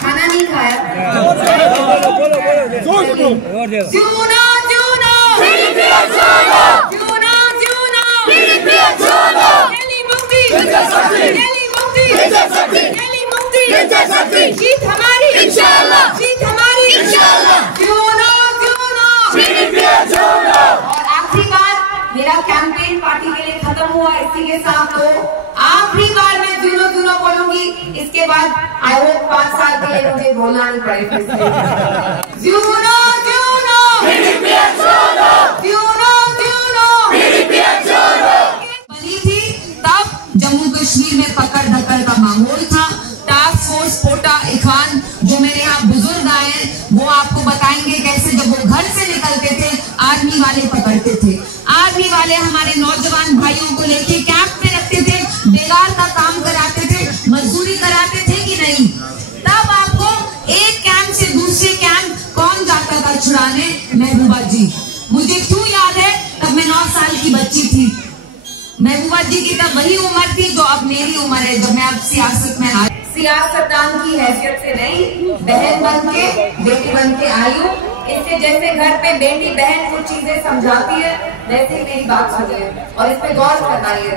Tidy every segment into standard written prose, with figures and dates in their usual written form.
खाना नहीं खाया। जीत हमारी इंशाल्लाह, जीत हमारी इंशाल्लाह। और आखिरी बार मेरा कैंपेन पार्टी के लिए खत्म हुआ, इसी के साथ तो आखिरी बार मैं जुनो बोलूंगी। इसके बाद आई होप 5 साल के लिए मुझे बोलना नहीं पड़े फिर से। जुनो बनी थी तब जम्मू कश्मीर में पकड़ धक्कड़ का माहौल था। टास्क फोर्स पोटा इखान जो मेरे यहाँ बुजुर्ग आए वो आपको बताएंगे कैसे जब वो घर से निकलते थे आर्मी वाले पकड़ते थे। आर्मी वाले हमारे नौजवान भाइयों को लेके कैंप में रखते थे, बेगार का काम कराते थे, मजदूरी कराते थे कि नहीं। तब आपको एक कैंप से दूसरे कैंप कौन जाता था छुड़ाने? महबूबा जी। मुझे क्यों याद है, तब मैं 9 साल की बच्ची थी। महबूबा जी की तब वही उम्र थी जो अब मेरी उम्र है जब मैं अब सियासत में आई। सियासतदान की हैसियत से नहीं, बहन बन के बेटी बन के आई हूँ। इससे जैसे घर पे बेटी बहन कुछ चीजें समझाती है वैसे ही मेरी बात सुनिए और इस पे गौर करना है।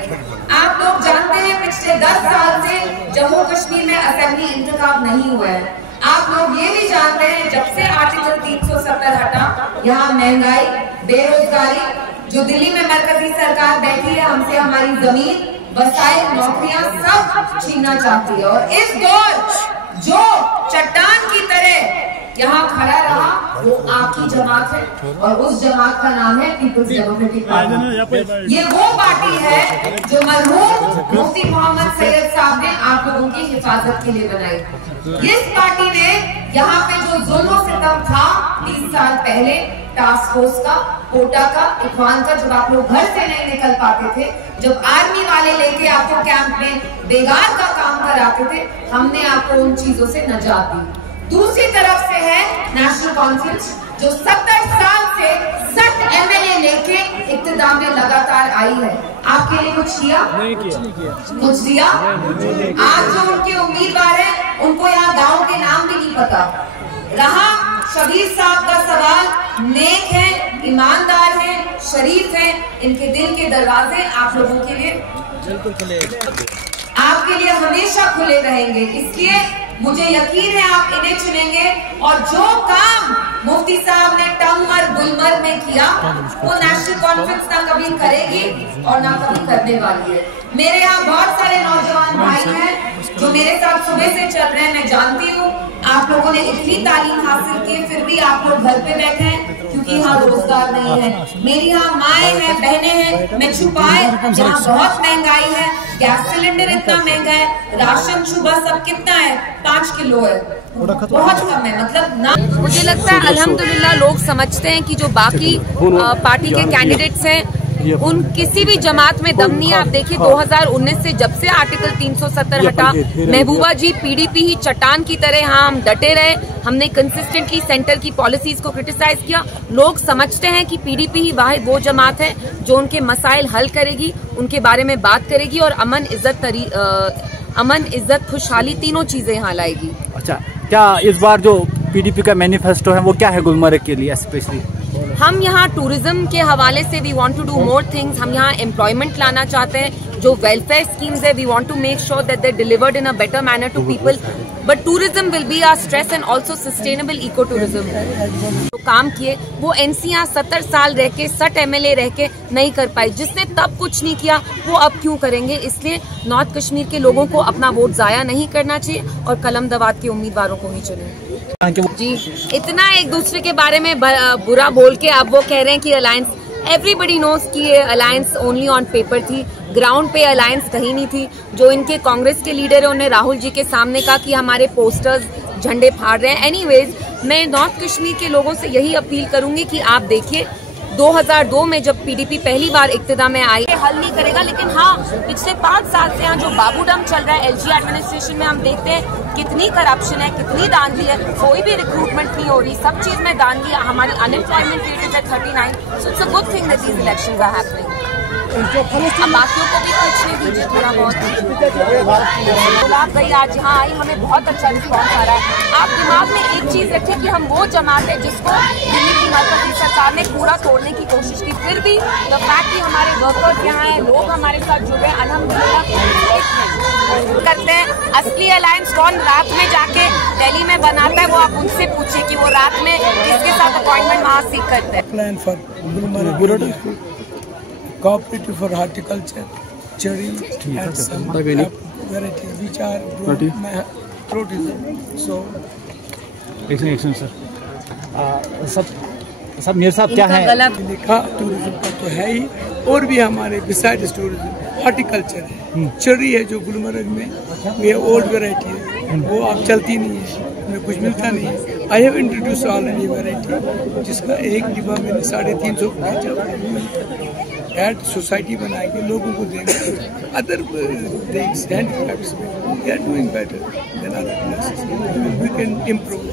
आप लोग जानते हैं पिछले 10 साल से जम्मू कश्मीर में असेंबली इंतखाब नहीं हुआ है। आप लोग ये भी जानते हैं जब से आर्टिकल 370 हटा, यहाँ महंगाई, बेरोजगारी, जो दिल्ली में मरकजी सरकार बैठी है हमसे हमारी जमीन, वसाइल, नौकरियां सब छीनना चाहती है। और इस दौर जो चट्टान की तरह यहाँ खड़ा रहा वो आपकी जमात है और उस जमात का नाम है पीपुल्स डेमोक्रेटिक पार्टी। ये वो पार्टी है जो मरहूम मुफ्ती मोहम्मद सैयद साहब ने आप लोगों की हिफाजत के लिए बनाई। इस पार्टी ने यहाँ पे जो जुल्म सितम था 30 साल पहले, टास्क फोर्स का, कोटा का, इखवान का, जब आप लोग घर से नहीं निकल पाते थे, जब आर्मी वाले लेके आपको कैंप में बेगार का काम कराते थे, हमने आपको उन चीजों से नजात दी। दूसरी तरफ से है नेशनल कॉन्फ्रेंस जो 70 साल से 60 MLA लेके इक्तिदार में लगातार आई है। आपके लिए कुछ किया? नहीं किया। कुछ दिया? आज जो उनके उम्मीदवार हैं उनको यहाँ गांव के नाम भी नहीं पता। रहा शबीर साहब का सवाल, नेक है, ईमानदार है, शरीफ है, इनके दिल के दरवाजे आप लोगों के लिए बिल्कुल खुले, आपके लिए हमेशा खुले रहेंगे। इसलिए मुझे यकीन है आप इन्हें चुनेंगे और जो काम मुफ्ती साहब ने टंगमर गुलमर्ग में किया वो नेशनल कॉन्फ्रेंस ना कभी करेगी और ना कभी करने वाली है। मेरे यहाँ बहुत सारे नौजवान भाई हैं जो मेरे साथ सुबह से चल रहे हैं। मैं जानती हूँ आप लोगों ने इतनी तालीम हासिल की फिर भी आप लोग घर पे बैठे हैं क्योंकि यहाँ रोजगार नहीं है। मेरी यहाँ माएँ हैं, बहनें हैं, मैं छुपाए जहाँ बहुत महंगाई है, गैस सिलेंडर इतना महंगा है, राशन सुबह सब कितना है, 5 किलो है, बहुत कम है। मतलब ना, मुझे लगता है अल्हम्दुलिल्लाह लोग समझते हैं कि जो बाकी पार्टी के कैंडिडेट्स हैं उन किसी भी जमात में दम नहीं है। आप देखिए 2019 से जब से आर्टिकल 370 हटा, महबूबा जी पीडीपी ही चट्टान की तरह यहाँ हम डटे रहे। हमने कंसिस्टेंटली सेंटर की पॉलिसीज को क्रिटिसाइज किया। लोग समझते हैं कि पीडीपी ही वाहिद वो जमात है जो उनके मसाइल हल करेगी, उनके बारे में बात करेगी और अमन, इज्जत, खुशहाली तीनों चीजें यहाँ लाएगी। अच्छा, क्या इस बार जो पीडीपी का मैनिफेस्टो है वो क्या है गुलमर्ग के लिए स्पेशली? हम यहाँ टूरिज्म के हवाले से we want to do more things. हम यहाँ एम्प्लॉयमेंट लाना चाहते हैं। जो वेलफेयर स्कीम्स है we want to make sure that they delivered in a better manner to people, but tourism will be our stress and also sustainable eco tourism. तो काम किए वो एनसी यहाँ 70 साल रह के 60 MLA रह के नहीं कर पाई। जिसने तब कुछ नहीं किया वो अब क्यों करेंगे? इसलिए नॉर्थ कश्मीर के लोगों को अपना वोट जाया नहीं करना चाहिए और कलम दवात के उम्मीदवारों को ही चुने। जी, इतना एक दूसरे के बारे में बुरा बोल के अब वो कह रहे हैं कि अलायंस, एवरीबडी नोज कि ये अलायंस ओनली ऑन पेपर थी, ग्राउंड पे अलायंस कहीं नहीं थी। जो इनके कांग्रेस के लीडर है उन्होंने राहुल जी के सामने कहा कि हमारे पोस्टर्स झंडे फाड़ रहे हैं। एनीवेज, मैं नॉर्थ कश्मीर के लोगों से यही अपील करूंगी कि आप देखिए 2002 में जब पीडीपी पहली बार इक्तिदा में आई, हल नहीं करेगा, लेकिन हाँ पिछले 5 साल से यहाँ जो बाबूडम चल रहा है एलजी एडमिनिस्ट्रेशन में, हम देखते हैं कितनी करप्शन है, कितनी दांधी है, कोई भी रिक्रूटमेंट नहीं हो रही, सब चीज में दांधी। हमारी unemployment rate is at 39, so it's a good thing that these elections are happening. अब बाकियों को भी पूछने दीजिए थोड़ा बहुत। गुलाब भाई आज यहाँ आई, हमें बहुत अच्छा रिस्पॉन्स आ रहा है। आप दिमाग में एक चीज रखें कि हम वो जमात है जिसको दिल्ली की मरकजी सरकार ने पूरा तोड़ने की कोशिश की, फिर भी द फैक्ट कि हमारे वर्कर्स यहाँ है, लोग हमारे साथ जुड़े, अल्हम्दुलिल्लाह करते हैं। असली अलायंस कौन रात में जाके दिल्ली में बनाता है, वो आप उनसे पूछे कि वो रात में किसके साथ अपॉइंटमेंट वहाँ सीख करते हैं। Plan for Gulmarg, cooperative for horticulture, cherry and some varieties which are grown tourism. So, excellent sir. सब मेरे साथ क्या है लिखा टूरिज्म का तो है ही, और भी हमारे बिसाइड्स टूरिज्म हॉर्टिकल्चर है। चेरी है जो गुलमर्ग में ये ओल्ड वैरायटी है, वो अब चलती नहीं है, हमें कुछ मिलता नहीं है। I have introduce already variety जिसका एक डिब्बा मैंने 350 बेचा। एड सोसाइटी बनाएंगे, लोगों को देंगे। अदर थिंग्स हैंडक्राफ्ट्स में we are doing better than other places, we can improve.